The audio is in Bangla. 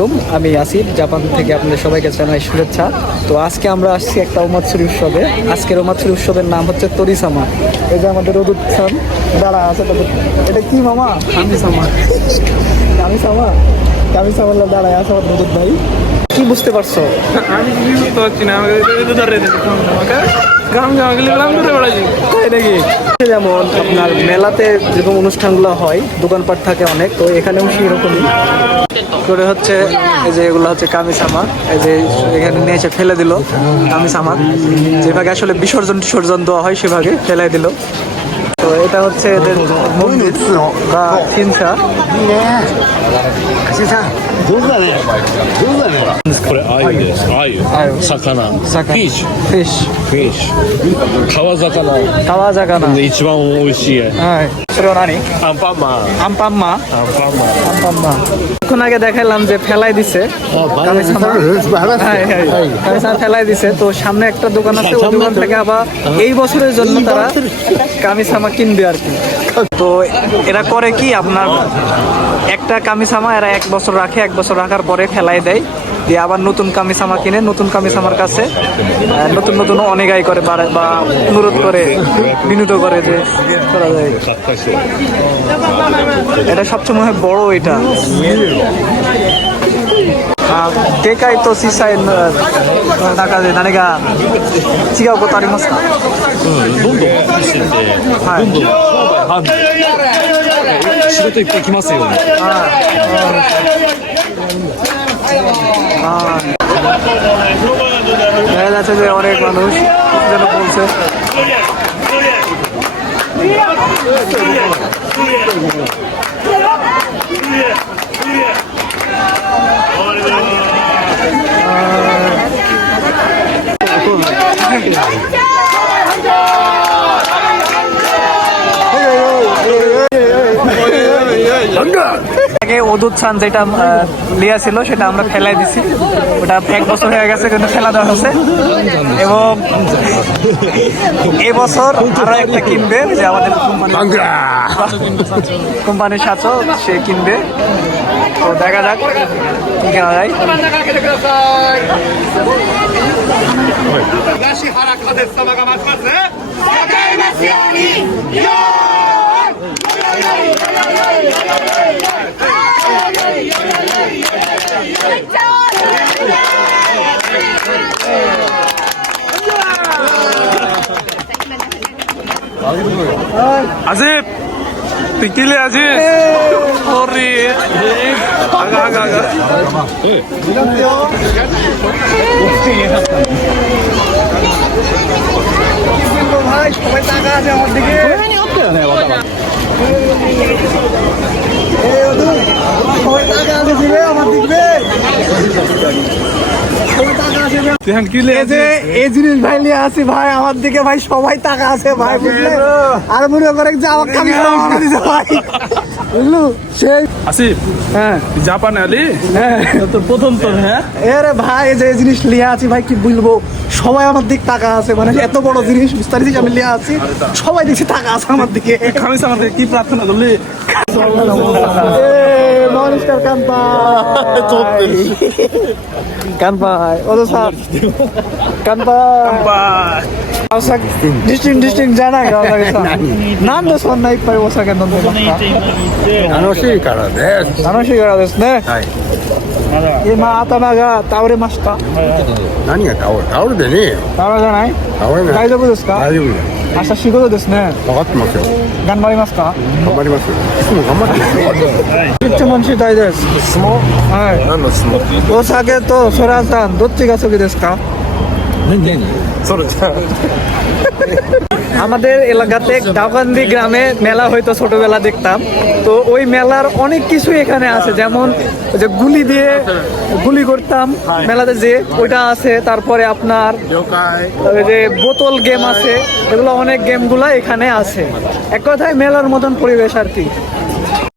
আলাইকুম, আমি আসিফ জাপান থেকে আপনাদের সবাইকে জানাই শুভেচ্ছা। তো আজকে আমরা আসছি একটা ওমাৎসুরি উৎসবে। আজকের ওমাৎসুরি উৎসবের নাম হচ্ছে তরিসামা। এই যে আমাদের রোদুৎসান দাঁড়া আছে, এটা কি মামা? কামিসামা। কামিসামা কামিসামাল্লা দাঁড়ায় আছে আমার রোদুৎ ভাই। কি বুঝতে পারছো? আমি কি বুঝতে পারছি না, গ্রাম যাওয়া গেলে গ্রাম ধরে বেড়াচ্ছি তাই নাকি? যেমন আপনার মেলাতে যেরকম অনুষ্ঠানগুলো হয়, দোকানপাট থাকে অনেক, তো এখানেও সেরকমই করে হচ্ছে। এই যে এগুলো হচ্ছে কামিসামা, এই যে এখানে নিয়ে এসে ফেলে দিল কামিসামা। যেভাবে আসলে বিসর্জন টিসর্জন দেওয়া হয় সেভাবে ফেলে দিল। তো এটা হচ্ছে এদের মন্দির বা সিনসা। これ鮎です。鮎、魚、フィッシュ、 ফিশ フィッシュ、川魚。 খাওয়া জায়গা না।で一番美味しい。 হ্যাঁ,それは何? アンパンマン。 আমপাম্মা। アンパンマン。 আমপাম্মা এখন আগে দেখালাম যে ফেলাই দিছে কামিসামা। হ্যাঁ হ্যাঁ, কামিসামা ফেলাই দিছে। তো সামনে একটা দোকান আছে, ওই দোকান থেকে আবার এই বছরের জন্য তারা কামিসামা কিনবে আর কি। তো এরা করে কি, আপনার একটা কামিসামা এরা 1 বছর রাখে, 1 বছর রাখার পরে ফেলাই দেয়, দিয়ে আবার নতুন কামিসামা কিনে নতুন কামিসামার কাছে নতুন নতুন অনেগাই করে বা অনুরোধ করে, বিনোদ করে যে করা যায়। এটা সবসময় বড় এটা। でかいと小さいの中で何が違うことありますか？どんどん大きくしてて、はいどんどん商売繁盛。仕事いっぱい来ますよね。দেখা যাচ্ছে যে অনেক মানুষ যেন বলছে। আগে ওদুৎসান যেটা লিয়া ছিল সেটা আমরা ফেলাই দিছি, ওটা 1 বছর হয়ে গেছে কিন্তু ফেলা দেওয়া হচ্ছে। এবং এবছর আরো একটা কিনবে, যে আমাদের কোম্পানির সাথে সে কিনবে। তো দেখা যাক কি কেনা যায়। আসিফ, তুই কিলে আছিস? ওরে আগা আগা আগা। ভাই সবাই টাকা আছে আমার দিকে। সবাই টাকা আছে দিবে আমার দিকে। তুই এখন কিলে এই যে এই জিনিস ভাই নিয়ে আসি ভাই আমার দিকে, ভাই সবাই টাকা আছে ভাই, বুঝলে? আর মনে করে যে আমার কামি দিতে ভাই, বুঝলু? সেই আসিফ, হ্যাঁ তুই জাপানে আলি? হ্যাঁ, তো প্রথম তোর। হ্যাঁ, এরে ভাই এই যে এই জিনিস লিয়ে আছি ভাই, কি বলবো, সবাই আমার দিকে টাকা আছে, মানে এত বড় জিনিস বিস্তারিত আমি লিয়ে আছি, সবাই দেখছি টাকা আছে আমার দিকে। খামিস আমার থেকে কি প্রার্থনা করলি? নমস্কার কানপাই। কানপাই ওদুৎসান কানপাই। distinctじゃないかなんでそんないっぱいお酒飲んでますか？楽しいからです。楽しいからですね。はい。今頭が倒れました。何が倒れてねえよ。倒れじゃない？倒れない。大丈夫ですか？大丈夫だよ。明日仕事ですね。分かってますよ。頑張りますか？頑張りますよ。いつも頑張ってますよ。質問したいです。相撲？はい。何の相撲？お酒とソラさんどっちが好きですか？それじゃあ。 আমাদের এলাকাতে দাউকান্দি গ্রামে মেলা হয়তো ছোটবেলা দেখতাম। তো ওই মেলার অনেক কিছু এখানে আছে, যেমন যে গুলি দিয়ে গুলি করতাম মেলাতে, যে ওইটা আছে। তারপরে আপনার ওই যে বোতল গেম আছে, এগুলো অনেক গেমগুলো এখানে আছে। এক কথায় মেলার মতন পরিবেশ আর কি।